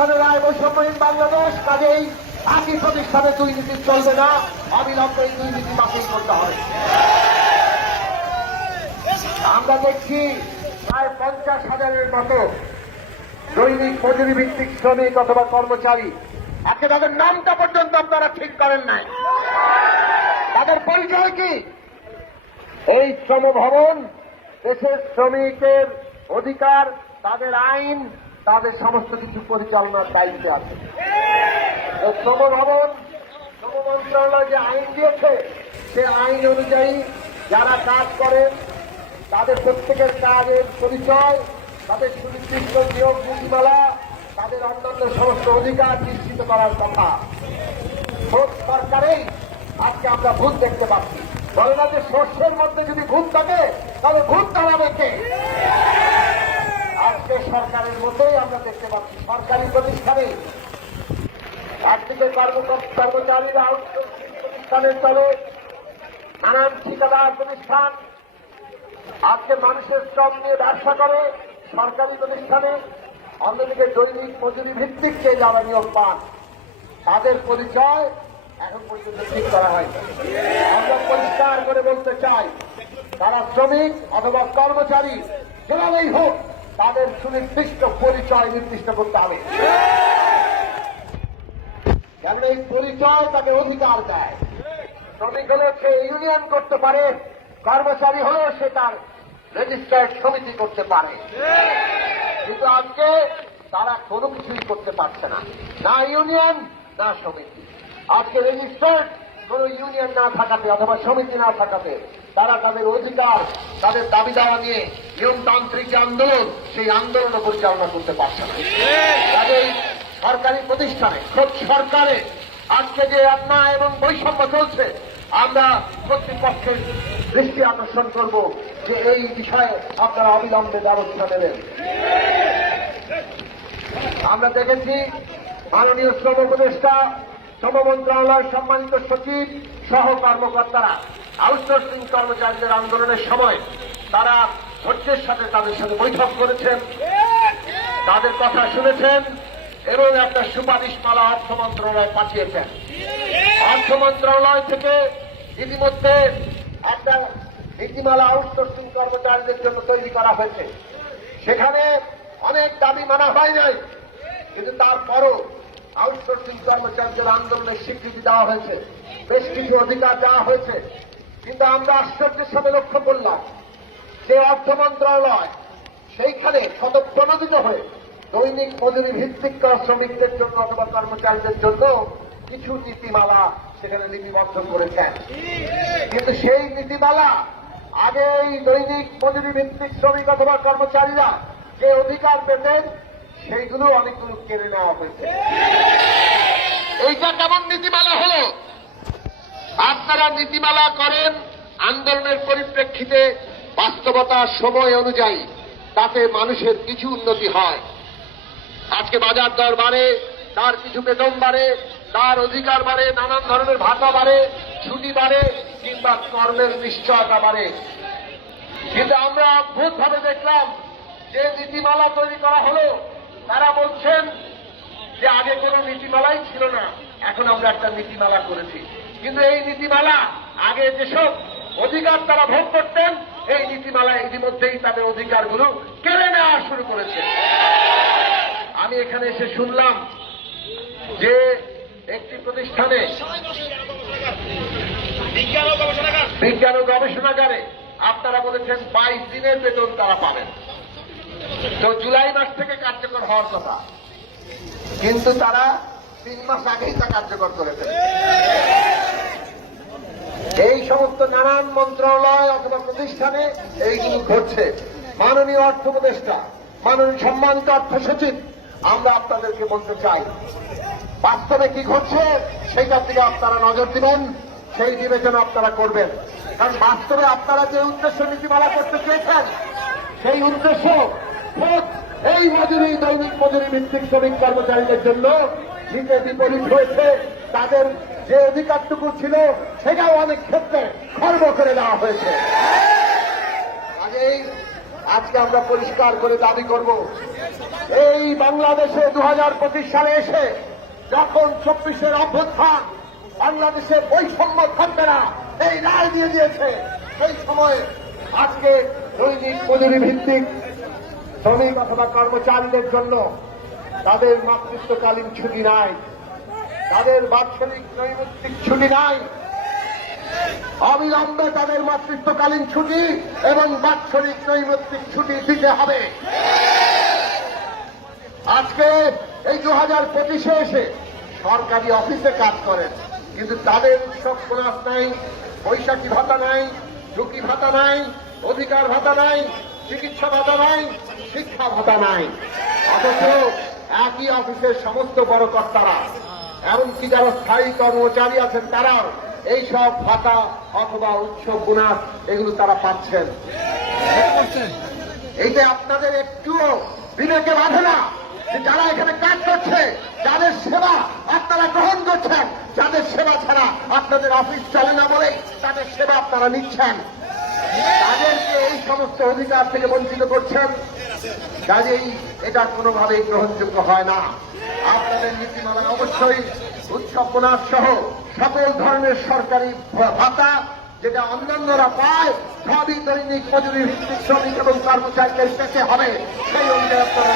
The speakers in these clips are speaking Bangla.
প্রতিষ্ঠানের আয় বৈষম্যহীন বাংলাদেশ, কাজেই একই প্রতিষ্ঠানে দুর্নীতি চলবে না, অবিলম্বে এই দুর্নীতি বাতিল করতে হবে। আমরা দেখছি প্রায় 50,000-এর মতো দৈনিক মজুরি ভিত্তিক শ্রমিক অথবা কর্মচারী, আজকে তাদের নামটা পর্যন্ত আপনারা ঠিক করেন নাই। তাদের পরিচয় কি? এই শ্রম ভবন দেশের শ্রমিকের অধিকার, তাদের আইন, তাদের সমস্ত কিছু পরিচালনার দায়িত্বে আছে। শ্রম ভবন, শ্রম মন্ত্রণালয় যে আইন দিয়েছে, সে আইন অনুযায়ী যারা কাজ করেন তাদের প্রত্যেকের কাজের পরিচয়, তাদের সুনির্দিষ্ট নিয়োগ নীতিমালা, তাদের অন্যান্য সমস্ত অধিকার নিশ্চিত করার কথা। ভোট সরকারেই আজকে আমরা ভূত দেখতে পাচ্ছি। বলে না যে শস্যের মধ্যে যদি ভূত থাকে তাহলে ভূত দাঁড়াবে কে? আজকে সরকারের মতোই আমরা দেখতে পাচ্ছি সরকারি প্রতিষ্ঠানে একদিকে কর্মচারীরা প্রতিষ্ঠানের চলে, নানান ঠিকাদার প্রতিষ্ঠান আজকে মানুষের শ্রম নিয়ে ব্যবসা করে সরকারি প্রতিষ্ঠানে, অন্যদিকে দৈনিক মজুরি ভিত্তিক যে যারা নিয়োগ পান তাদের পরিচয় এখন পর্যন্ত ঠিক করা হয়নি। আমরা পরিষ্কার করে বলতে চাই, তারা শ্রমিক অথবা কর্মচারী যেভাবেই হোক তাদের সুনির্দিষ্ট পরিচয় নির্দিষ্ট করতে হবে, কেন এই পরিচয় তাকে অধিকার দেয়। শ্রমিক হলেও সে ইউনিয়ন করতে পারে, কর্মচারী হলেও সে তার রেজিস্টার্ড সমিতি করতে পারে, কিন্তু আজকে তারা কোনো কিছুই করতে পারছে না, না ইউনিয়ন না সমিতি। আজকে রেজিস্টার্ড কোন ইউনিয়ন না থাকাতে অথবা সমিতি না থাকাতে তারা তাদের অধিকার, তাদের দাবি দাওয়া নিয়ে নিয়মতান্ত্রিক যে আন্দোলন, সেই আন্দোলনও পরিচালনা করতে পারছে না। কাজেই সরকারি প্রতিষ্ঠানে, খোদ সরকারে আজকে যে অন্যায় এবং বৈষম্য চলছে, আমরা কর্তৃপক্ষের দৃষ্টি আকর্ষণ করব যে এই বিষয়ে আপনারা অবিলম্বে ব্যবস্থা নেবেন। আমরা দেখেছি মাননীয় শ্রম উপদেষ্টা, শ্রম মন্ত্রণালয়ের সম্মানিত সচিব সহ কর্মকর্তারা আউটসোর্সিং কর্মচারীদের আন্দোলনের সময় তারা ধৈর্যের সাথে তাদের সাথে বৈঠক করেছেন, তাদের কথা শুনেছেন এবং একটা সুপারিশমালা অর্থ মন্ত্রণালয় পাঠিয়েছেন। অর্থ মন্ত্রণালয় থেকে ইতিমধ্যে একটা নীতিমালা আউটসোর্সিং কর্মচারীদের জন্য তৈরি করা হয়েছে। সেখানে অনেক দাবি মানা হয় নাই, কিন্তু তারপরও আউটসোর্সিং কর্মচারীদের আন্দোলনের স্বীকৃতি দেওয়া হয়েছে, বেশ কিছু অধিকার দেওয়া হয়েছে। কিন্তু আমরা আশ্চর্যের সাথে লক্ষ্য করলাম যে অর্থ মন্ত্রণালয় সেইখানে স্বতঃপ্রণোদিত হয়ে দৈনিক মজুরি ভিত্তিক শ্রমিকদের জন্য অথবা কর্মচারীদের জন্য কিছু নীতিমালা সেখানে লিপিবদ্ধ করেছেন, কিন্তু সেই নীতিমালা আগে এই দৈনিক মজুরি ভিত্তিক শ্রমিক অথবা কর্মচারীরা যে অধিকার পেতেন সেইগুলো অনেকগুলো কেড়ে নেওয়া হয়েছে। এইটা কেমন নীতিমালা হলো? আপনারা নীতিমালা করেন আন্দোলনের পরিপ্রেক্ষিতে, বাস্তবতার সময় অনুযায়ী, তাতে মানুষের কিছু উন্নতি হয়। আজকে বাজার দর বাড়ে, তার কিছু বেতন বাড়ে, তার অধিকার বাড়ে, নানান ধরনের ভাতা বাড়ে, ছুটি বাড়ে, কিংবা কর্মের নিশ্চয়তা বাড়ে। কিন্তু আমরা অদ্ভুতভাবে দেখলাম যে নীতিমালা তৈরি করা হলো, তারা বলছেন যে আগে কোনো নীতিমালাই ছিল না, এখন আমরা একটা নীতিমালা করেছি। কিন্তু এই নীতিমালা আগে যেসব অধিকার তারা ভোগ করতেন, এই নীতিমালা ইতিমধ্যেই তাদের অধিকারগুলো কেড়ে নেওয়া শুরু করেছে। আমি এখানে এসে শুনলাম যে একটি প্রতিষ্ঠানে বিজ্ঞান ও গবেষণাগারে আপনারা বলেছেন 22 দিনের বেতন তারা পাবেন, তো জুলাই মাস থেকে কার্যকর হওয়ার কথা, কিন্তু তারা 3 মাস আগেই তা কার্যকর করেছে। এই সমস্ত নানান মন্ত্রণালয় অথবা প্রতিষ্ঠানে এইগুলো ঘটছে। মাননীয় অর্থ উপদেষ্টা, মাননীয় সম্মানিত অর্থ সচিব, আমরা আপনাদেরকে বলতে চাই, বাস্তবে কি ঘটছে সেইটার দিকে আপনারা নজর দিবেন, সেই বিবেচনা আপনারা করবেন। কারণ বাস্তবে আপনারা যে উদ্দেশ্য নীতিমালা করতে চেয়েছেন, সেই উদ্দেশ্য এই মজুরি, দৈনিক মজুরি ভিত্তিক শ্রমিক কর্মচারীদের জন্য হিতে বিপরীত হয়েছে। তাদের যে অধিকারটুকু ছিল সেটাও অনেক ক্ষেত্রে খর্ব করে দেওয়া হয়েছে। কাজেই আজকে আমরা পরিষ্কার করে দাবি করব, এই বাংলাদেশে 2025 সালে এসে যখন 24-এর অভ্যুত্থান, বাংলাদেশে বৈষম্য থাকবে না এই রায় দিয়ে দিয়েছে, সেই সময় আজকে দৈনিক মজুরি ভিত্তিক শ্রমিক অথবা কর্মচারীদের জন্য তাদের মাতৃত্বকালীন ছুটি নাই, তাদের বাৎসরিক নৈমিত্তিক ছুটি নাই। অবিলম্বে তাদের মাতৃত্বকালীন ছুটি এবং বাৎসরিক নৈমিত্তিক ছুটি দিতে হবে। আজকে এই 2025-এ এসে সরকারি অফিসে কাজ করেন, কিন্তু তাদের উৎসব বোনাস নাই, বৈশাখী ভাতা নাই, ঝুঁকি ভাতা নাই, অধিকার ভাতা নাই, চিকিৎসা ভাতা নাই, শিক্ষা ভাতা নাই। অথচ একই অফিসের সমস্ত বড় কর্তারা, এমনকি যারা স্থায়ী কর্মচারী আছেন, তারাও এই সব ভাতা অথবা উৎসব বোনাস এগুলো তারা পাচ্ছেন। এইটা আপনাদের একটুও বিবেকে বাধে না যে যারা এখানে কাজ করছে, যাদের সেবা আপনারা গ্রহণ করছেন, যাদের সেবা ছাড়া আপনাদের অফিস চলে না বলে তাদের সেবা আপনারা নিচ্ছেন, তাদেরকে এই সমস্ত অধিকার থেকে বঞ্চিত করছেন। কাজেই এটা কোনোভাবেই গ্রহণযোগ্য হয় না। আপনাদের নীতিমালায় অবশ্যই উৎসব বোনাস সহ সকল ধরনের সরকারি ভাতা যেটা অন্যান্যরা পায় সবই দৈনিক মজুরি ভিত্তিক শ্রমিক এবং কর্মচারীদের পেতে হবে। সেই অনুযায়ী আপনারা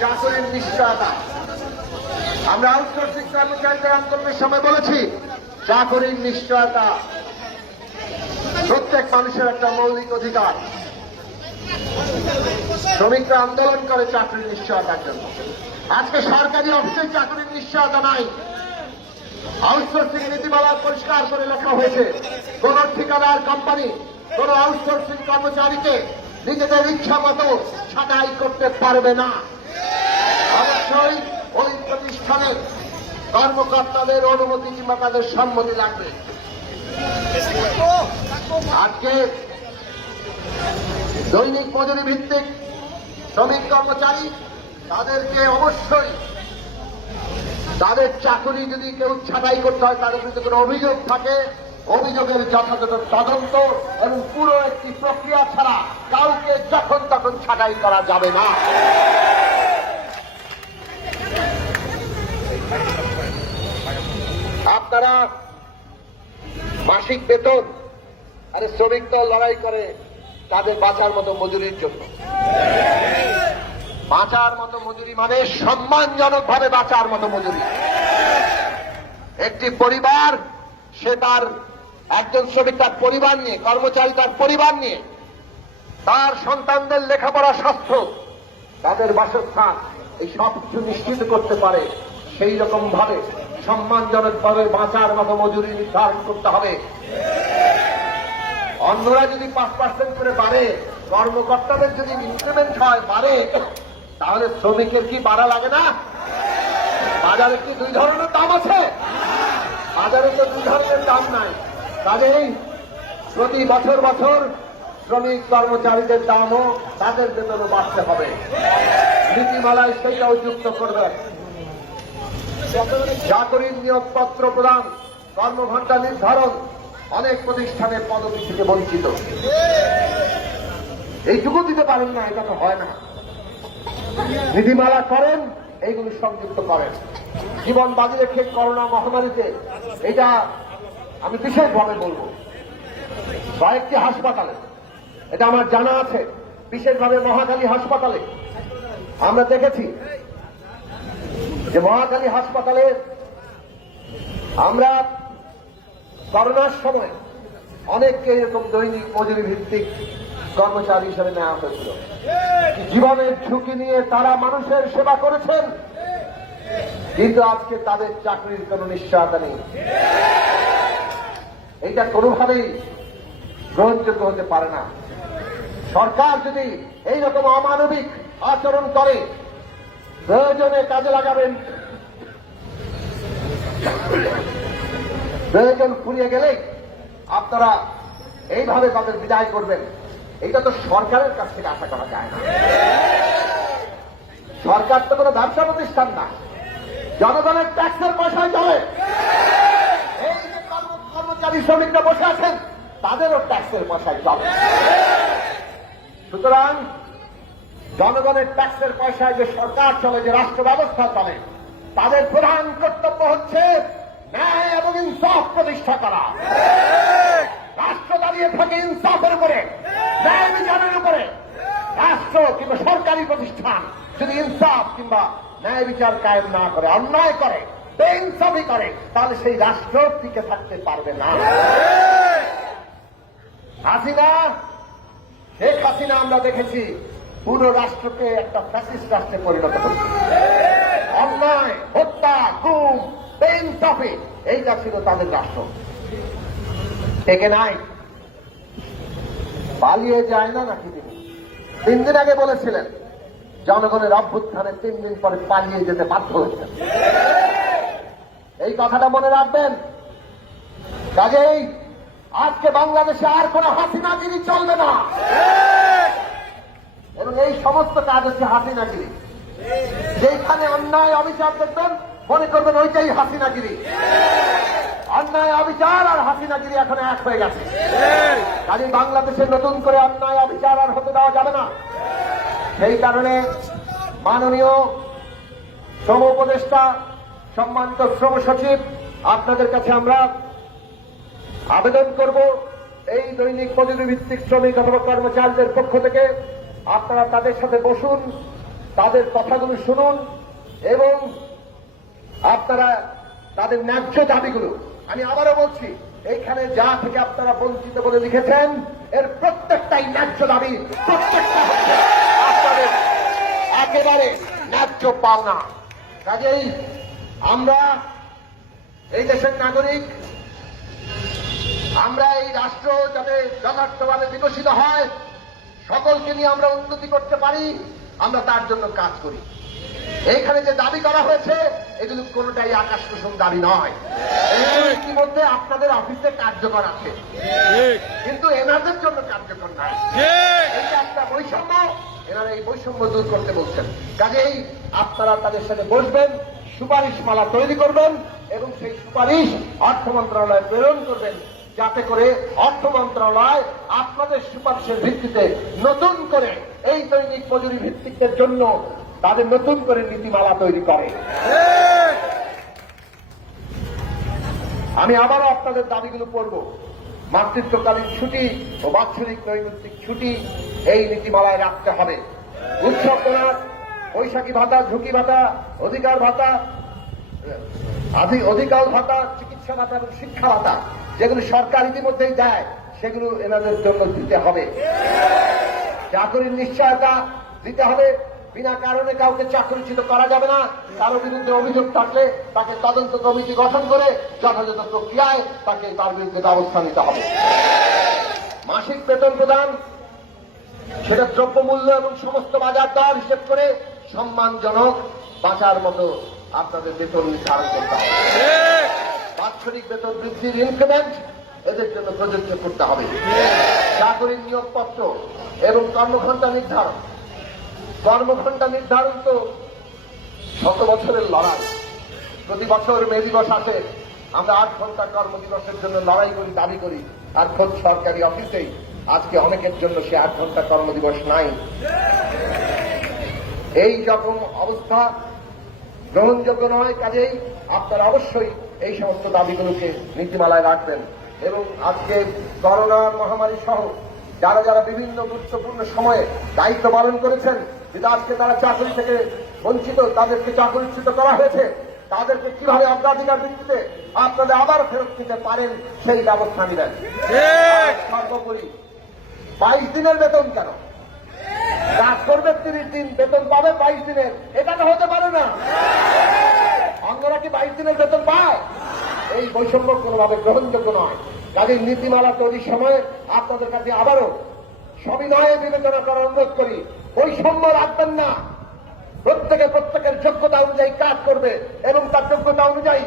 চাকরির নিশ্চয়তা, আমরা আউটসোর্সিং কর্মচারীদের আন্দোলনের সময় বলেছি, চাকরির নিশ্চয়তা প্রত্যেক মানুষের একটা মৌলিক অধিকার। শ্রমিকরা আন্দোলন করে চাকরির নিশ্চয়তার জন্য। আজকে সরকারি অফিসে চাকরির নিশ্চয়তা নাই। আউটসোর্সিং নীতিমালা পরিষ্কার করে লেখা হয়েছে, কোন ঠিকাদার কোম্পানি কোন আউটসোর্সিং কর্মচারীকে নিজেদের ইচ্ছা মতো ছাঁটাই করতে পারবে না। অবশ্যই ওই প্রতিষ্ঠানের কর্মকর্তাদের অনুমতি কিংবা তাদের সম্মতি লাগবে। আজকে দৈনিক মজুরি ভিত্তিক শ্রমিক কর্মচারী তাদেরকে অবশ্যই তাদের চাকরি যদি কেউ ছাঁটাই করতে হয়, তাদের বিরুদ্ধে কোনো অভিযোগ থাকে, অভিযোগের যথাযথ তদন্ত এবং পুরো একটি প্রক্রিয়া ছাড়া কাউকে যখন তখন ছাঁটাই করা যাবে না। আপনারা মাসিক বেতন, আরে শ্রমিক দল লড়াই করে তাদের বাঁচার মতো মজুরির জন্য। বাঁচার মতো মজুরি মানে সম্মানজনক ভাবে বাঁচার মতো মজুরি। একটি পরিবার, সে তার একজন শ্রমিক তার পরিবার নিয়ে, কর্মচারী তার পরিবার নিয়ে, তার সন্তানদের লেখাপড়া, স্বাস্থ্য, তাদের বাসস্থান, এই সব কিছু নিশ্চিত করতে পারে, সেই রকম ভাবে সম্মানজনক ভাবে বাঁচার মতো মজুরি নির্ধারণ করতে হবে। অন্যরা যদি 5% করে বাড়ে, কর্মকর্তাদের যদি ইনক্রিমেন্ট হয় বাড়ে, তাহলে শ্রমিকের কি বাড়া লাগে না? বাজারে কি দুই ধরনের দাম আছে? বাজারে তো দুই ধরনের দাম নাই। কাজেই প্রতি বছর বছর শ্রমিক কর্মচারীদের দামও, তাদের বেতনও বাড়তে হবে। নীতিমালায় সেইটাও যুক্ত করবেন। চাকরির নিয়োগপত্র প্রদান, কর্মঘণ্টা নির্ধারণ, অনেক প্রতিষ্ঠানের পদবি থেকে বঞ্চিত। এইটুকু দিতে পারেন না, এটা তো হয় না। নীতিমালা করেন, এইগুলো সংযুক্ত করেন। জীবন বাজি রেখে করোনা মহামারীতে, এটা আমি বিশেষভাবে বলবো, কয়েকটি হাসপাতালে, এটা আমার জানা আছে, বিশেষভাবে মহাখালী হাসপাতালে আমরা দেখেছি যে মহাখালী হাসপাতালে আমরা করোনার সময় অনেককে এরকম দৈনিক মজুরি ভিত্তিক কর্মচারী হিসেবে নেওয়া হয়েছিল। জীবনের ঝুঁকি নিয়ে তারা মানুষের সেবা করেছেন, কিন্তু আজকে তাদের চাকরির কোনো নিশ্চয়তা নেই। এইটা কোনোভাবেই গ্রহণযোগ্য হতে পারে না। সরকার যদি এইরকম অমানবিক আচরণ করে, প্রয়োজনে কাজে লাগাবেন, প্রয়োজন ফুরিয়ে গেলে আপনারা এইভাবে তাদের বিদায় করবেন, এটা তো সরকারের কাছ থেকে আশা করা যায় না। সরকার তো কোনো ব্যবসা প্রতিষ্ঠান না, জনগণের ট্যাক্সের পয়সায় চলে। এই যে কর্মচারী শ্রমিকরা বসে আছেন, তাদেরও ট্যাক্সের পয়সায় চলে। সুতরাং জনগণের ট্যাক্সের পয়সায় যে সরকার চলে, যে রাষ্ট্র ব্যবস্থা চলে, তাদের প্রধান কর্তব্য হচ্ছে ন্যায় এবং ইনসাফ প্রতিষ্ঠা করা। রাষ্ট্র দাঁড়িয়ে থাকে ইনসাফের উপরে, ন্যায় বিচারের উপরে। রাষ্ট্র কিংবা সরকারি প্রতিষ্ঠান যদি ইনসাফ কিংবা ন্যায় বিচার কায়েম না করে, অন্যায় করে, বেইনসাফি করে, তাহলে সেই রাষ্ট্র টিকে থাকতে পারবে না। হাসিনা, শেখ হাসিনা আমরা দেখেছি পুরো রাষ্ট্রকে একটা ফ্যাসিস্ট রাষ্ট্রে পরিণত করেছে। অন্যায়, হত্যা, গুম, বেইনসাফি, এইটা ছিল তাদের রাষ্ট্র। টেকে নাই, পালিয়ে যায় না নাকি? তিনি 3 দিন আগে বলেছিলেন জনগণের অভ্যুত্থানে 3 দিন পরে পালিয়ে যেতে বাধ্য হয়েছেন। এই কথাটা মনে রাখবেন। কাজেই আজকে বাংলাদেশে আর কোন হাসিনাগিরি চলবে না, এবং এই সমস্ত কাজ হচ্ছে হাসিনাগিরি। যেখানে অন্যায় অবিচার দেখবেন মনে করবেন ওইটাই হাসিনাগিরি। অন্যায় অবিচার আর হাসিনাগিরি এখন এক হয়ে গেছে। কাজে বাংলাদেশে নতুন করে অন্যায় অবিচার আর হতে দেওয়া যাবে না। সেই কারণে মাননীয় শ্রম উপদেষ্টা, সম্মানিত শ্রম সচিব, আপনাদের কাছে আমরা আবেদন করব, এই দৈনিক মজুরি ভিত্তিক শ্রমিক অথবা কর্মচারীদের পক্ষ থেকে আপনারা তাদের সাথে বসুন, তাদের কথাগুলো শুনুন, এবং আপনারা তাদের ন্যায্য দাবিগুলো, আমি আবারও বলছি, এইখানে যা থেকে আপনারা বঞ্চিত বলে লিখেছেন এর প্রত্যেকটাই ন্যায্য দাবি, প্রত্যেকটা হচ্ছে আপনাদের একেবারে ন্যায্য পাওনা। কাজেই আমরা এই দেশের নাগরিক, আমরা এই রাষ্ট্র যাতে যথার্থভাবে বিকশিত হয়, সকলকে নিয়ে আমরা উন্নতি করতে পারি, আমরা তার জন্য কাজ করি। এইখানে যে দাবি করা হয়েছে এগুলো কোনটাই আকাশ কুসুম দাবি নয়। ইতিমধ্যে আপনাদের অফিসে কার্যকর আছে, কিন্তু এনাদের জন্য কার্যকর নাই। এই যে একটা বৈষম্য, এনারা এই বৈষম্য দূর করতে বলছেন। কাজেই আপনারা তাদের সাথে বসবেন, সুপারিশমালা তৈরি করবেন এবং সেই সুপারিশ অর্থ মন্ত্রণালয়ে প্রেরণ করবেন, যাতে করে অর্থ মন্ত্রণালয় আপনাদের সুপারিশের ভিত্তিতে নতুন করে এই দৈনিক মজুরি ভিত্তিকের জন্য তাদের নতুন করে নীতিমালা তৈরি করে। আমি আবারও আপনাদের দাবিগুলো পড়ব। মাতৃত্বকালীন ছুটি ও বাৎসরিক নৈমিত্তিক ছুটি এই নীতিমালায় রাখতে হবে। উৎসব বোনাস, বৈশাখী ভাতা, ঝুঁকি ভাতা, অধিকার ভাতা, অধিকার ভাতা, চিকিৎসা ভাতা এবং শিক্ষা ভাতা, যেগুলো সরকার ইতিমধ্যেই দেয়, সেগুলো এনাদের জন্য দিতে হবে। চাকরির নিশ্চয়তা দিতে হবে। বিনা কারণে কাউকে চাকরিচ্যুত করা যাবে না। কারো বিরুদ্ধে অভিযোগ থাকলে তাকে তদন্ত কমিটি গঠন করে যথাযথ প্রক্রিয়ায় তাকে তার বিরুদ্ধে ব্যবস্থা নিতে হবে। মাসিক বেতন প্রদান, সেটা দ্রব্যমূল্য এবং সমস্ত বাজার দর হিসেব করে সম্মানজনক বাঁচার মতো আপনাদের বেতন নির্ধারণ করতে হবে। বাৎসরিক বেতন বৃদ্ধির ইনক্রিমেন্ট এদের জন্য প্রযোজ্য করতে হবে। চাকরির নিয়োগপত্র এবং কর্মঘণ্টা নির্ধারণ, কর্মঘণ্টা নির্ধারণ তো 100 বছরের লড়াই। প্রতি বছর মে দিবস আসে, আমরা 8 ঘন্টা কর্মদিবসের জন্য লড়াই করি, দাবি করি, আর খোদ সরকারি অফিসেই আজকে অনেকের জন্য সে 8 ঘন্টা কর্মদিবস নাই। এই রকম অবস্থা গ্রহণযোগ্য নয়। কাজেই আপনারা অবশ্যই এই সমস্ত দাবিগুলোকে নীতিমালায় রাখবেন, এবং আজকে করোনা মহামারী সহ যারা যারা বিভিন্ন গুরুত্বপূর্ণ সময়ে দায়িত্ব পালন করেছেন, যেটা আজকে তারা চাকরি থেকে বঞ্চিত, তাদেরকে চাকরিচ্যুত করা হয়েছে, তাদেরকে কিভাবে অগ্রাধিকার ভিত্তিতে আপনারা আবার ফেরত দিতে পারেন সেই ব্যবস্থা নেবেন। সর্বোপরি 22 দিনের বেতন কেন? কাজ করবে 30 দিন, বেতন পাবে 22 দিনের, এটা তো হতে পারে না। অঙ্গরা কি 22 দিনের বেতন পায়? এই বৈষম্য কোনোভাবে গ্রহণযোগ্য নয়। কাজে নীতিমালা তৈরির সময় আপনাদের কাছে আবারও সবিনয়ে বিবেচনা করার অনুরোধ করি, বৈষম্য রাখবেন না। প্রত্যেকের যোগ্যতা অনুযায়ী কাজ করবে এবং তার যোগ্যতা অনুযায়ী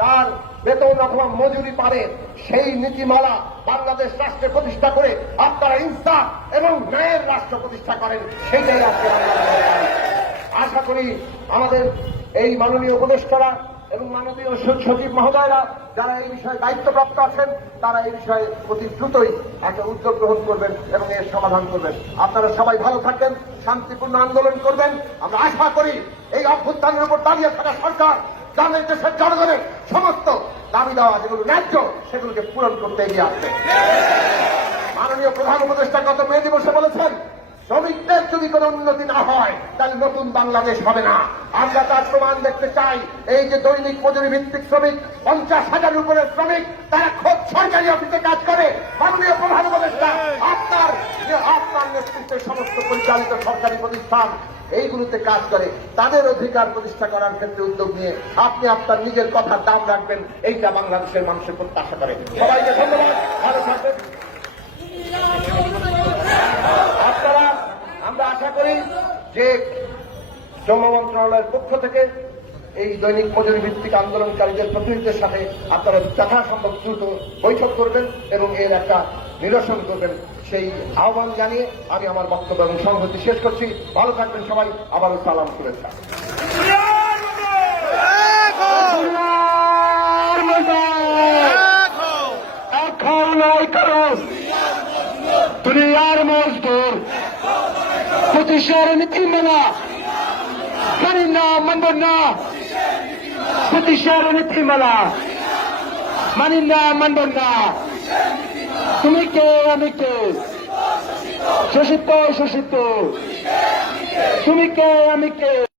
তার বেতন অথবা মজুরি পাবে, সেই নীতিমালা বাংলাদেশ রাষ্ট্রে প্রতিষ্ঠা করে আপনারা ইনসাফ এবং ন্যায়ের রাষ্ট্র প্রতিষ্ঠা করেন, সেইটাই আজকে আমরা আশা করি। আমাদের এই মাননীয় উপদেষ্টারা এবং মাননীয় সচিব মহোদয়রা যারা এই বিষয়ে দায়িত্বপ্রাপ্ত আছেন তারা এই বিষয়ে অতি দ্রুতই একটা উদ্যোগ গ্রহণ করবেন এবং এর সমাধান করবেন। আপনারা সবাই ভালো থাকবেন, শান্তিপূর্ণ আন্দোলন করবেন। আমরা আশা করি এই অভ্যুত্থানের উপর দাঁড়িয়ে থাকা সরকার গ্রামের দেশের জনগণের সমস্ত দাবি দেওয়া যেগুলো ন্যায্য সেগুলোকে পূরণ করতে এগিয়ে আসবে। মাননীয় প্রধান উপদেষ্টা গত মে দিবসে বলেছেন, শ্রমিকদের যদি কোনো উন্নতি না হয় তাহলে নতুন বাংলাদেশ হবে না। আমরা তার প্রমাণ দেখতে চাই। এই যে দৈনিক মজুরি ভিত্তিক শ্রমিক 50,000 উপরে শ্রমিক তারা খোদ সরকারি অফিসে কাজ করে। মাননীয় প্রধান উপদেষ্টা আপনার নেতৃত্বে সমস্ত পরিচালিত সরকারি প্রতিষ্ঠান এইগুলোতে কাজ করে, তাদের অধিকার প্রতিষ্ঠা করার ক্ষেত্রে উদ্যোগ নিয়ে আপনি আপনার নিজের কথার দাম রাখবেন, এইটা বাংলাদেশের মানুষের প্রত্যাশা করে। সবাইকে ধন্যবাদ, ভালো থাকবেন আপনারা। আমরা আশা করি যে শ্রম মন্ত্রণালয়ের পক্ষ থেকে এই দৈনিক মজুরি ভিত্তিক আন্দোলনকারীদের প্রতিনিধিদের সাথে আপনারা যথাসম্ভব দ্রুত বৈঠক করবেন এবং এর একটা নিরসন করবেন, সেই আহ্বান জানিয়ে আমি আমার বক্তব্য এবং সংহতি শেষ করছি। ভালো থাকবেন সবাই, আবারও সালাম শুভেচ্ছা। দুনিয়ার মজদুর 25 নীতিমালা মানি না, মানব না। 25 নীতিমালা মানি না, মানব না। তুমি কে, আমি কে? শোষিত, শোষিত। তুমি কে, আমি কে?